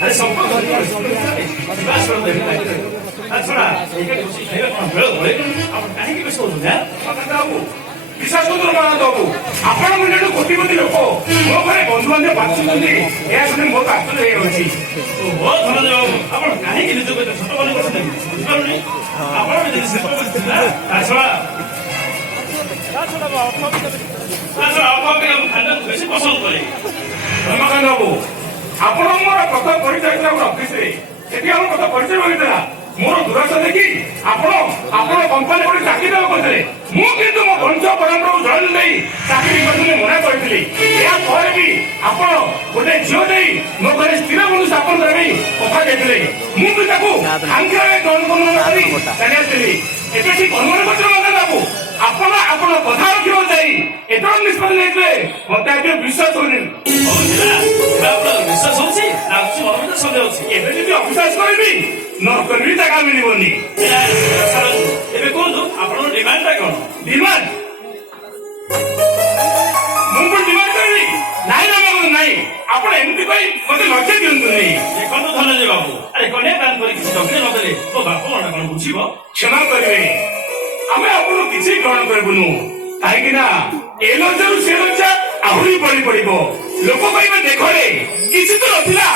अरे सबको विश्वास छोड़ा कहीं विश्वास बाबू आपण मुझे कोटी कोटी लोक मो घरे बंधु बांधव बाचुंट यह शुणी बहुत आश्चर्य हो धनंजय बाबू आप कहीं निज छोट बन बुझिपारे आप बेस पसंद करे रमाकांत बाबू आपण मोर कथा परिचय अफिस कथा परिचय होता मोर दुराशा देखी आपण कंपानी को चाकरी देवा कहते मुझे मो वंश परंपरा को जल नहीं चाकरी करने मना करी भी आप गोटे झील दे मो घर स्थिर बंधु स्थापन करने कथा कहते मुझे एबे कर्मण कर बाबू आपण आपण कथा रखा जाए एत निष्पत्ति नहीं मत आज विश्वास हो विश्वास होती अविश्वास करी न करी जगह मिलनी कहतु आप डिमांड कौन डिमांड मुझे डिमांड करी नाई आप एमती मत लक्ष्य दिखते देखो धनंजय बाबू अरे कन्या दान कर दक्षिण नदेले तो बाप मन कौन बुझ क्षमा करेंगे आम आपको किसी ग्रहण करूँ कहीं ए लज्जा से लज्जा आहरी बड़ी पड़ो लोक कहे देख किसी तो ना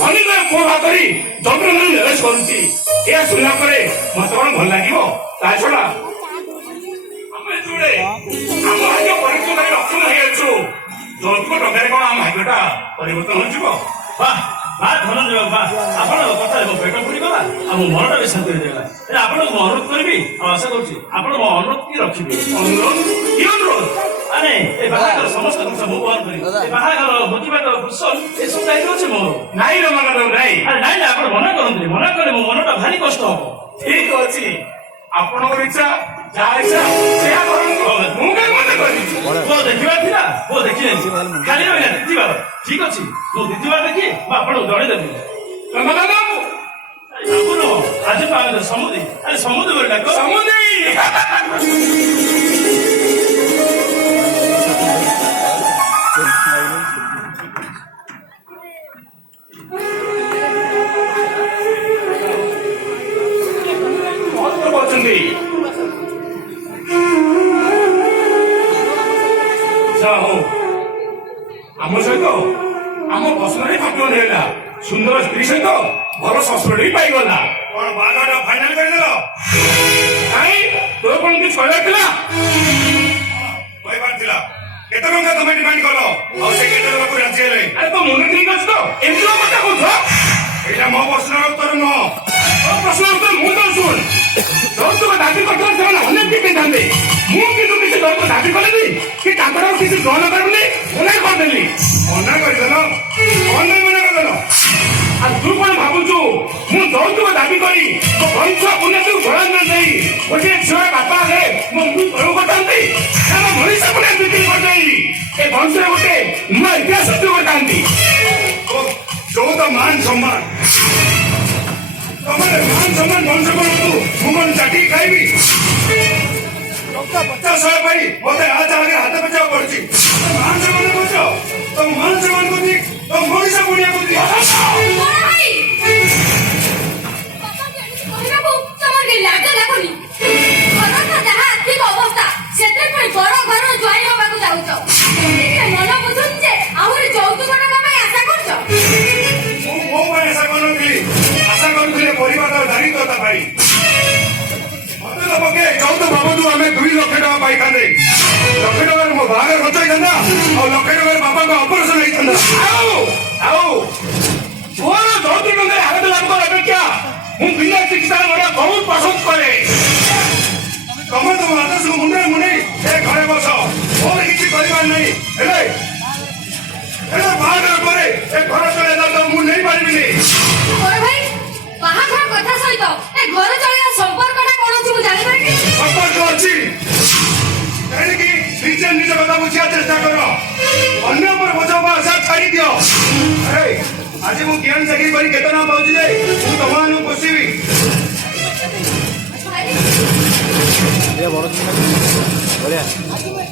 धनी पुओ भाग जंत्र निवेश कर शुणा मत कौन भल लगे ता छड़ा आम भाग्य परिवर्तन अक्षम हो जौतुक टकर कौन आम भाग्यटा परिवर्तन हो धनंजय बाबू आप कथा पेट पुरीगला मनटा भी शांति देगा आप अनुरोध करी आशा करुँच की रखिए अनुरोध कि अनुरोध अरे बाहर समस्त जिन मु बहन करी बाहर भोजिभात फुसन ये सब दायित्व अच्छे मोर नाई रमाकांत नाई अरे नाई आप मना करते मना कले मो मनटा भारी कष्ट हम ठीक अच्छे आपन इच्छा जहाँ इच्छा देखा वो देखिए खाली रही दिदीबार ठीक अच्छे मो दिदीबार देखिए आपको जड़ेदेवी आज समुद्री अरे समुद्र डाक आम सहित आम पसंद भाग्य सुंदर स्त्री सहित भल संस्कृत भी पाईगला कौन बाघटा फाइनाल करदेल तो कौन कि छड़ा केते टंका तुम डिमांड कल राजी है अरे तो मुंडे ठीक अच्छे तो एमती कथा कह यहाँ मो प्रश्न उत्तर नुह प्रश्न उत्तर मुझे शुण जौतुक दाबी करते अनेक था मुझे किसी जौतुक दाबी कले कि किसी ग्रहण करूनी मना करदेली मना करदेल मना करदेल तू कौन भावुचु मु जौतुक दाबी करी तो वंश उन्नति ध्यान नहीं गोटे झील बापा है मो मुझे घर करते मनीष पुणे बिक्री कर वंश गोटे नुआ इतिहास करते जो तो मान सम्मान मान सम्मान वंश करूँ मुझे चाटी खाइबी टका 50 मत आज आगे हाथ बचाव कर मान सम्मान कर तुम मान सम्मान कर तुम मनीष पुणिया चौदह बाबू आम 2 लाख टका पाई था 1 लाख टकर मो बाहर खर्च होता और 1 लाख टकर बापा का ऑपरेशन होता जौतुक हाथ लाभ अपेक्षा मुझे बिना चिकित्सा बहुत पसंद करे तुम तुम आदर्श मुंडे मुंडे घरे बस मोर किसी कर बाहर घर चले तो मुझे नहीं पारि कथा सहित घर चलिया संपर्कटा कौन अच्छी जानी संपर्क अच्छी निजे निज कथा बुझा चेष्टा कर अन्य पर बोझ आशा छाड़ी दियो अरे आज मुझे ज्ञान चाकरी कर केतना पाऊँ तुम पोषिबी बड़ा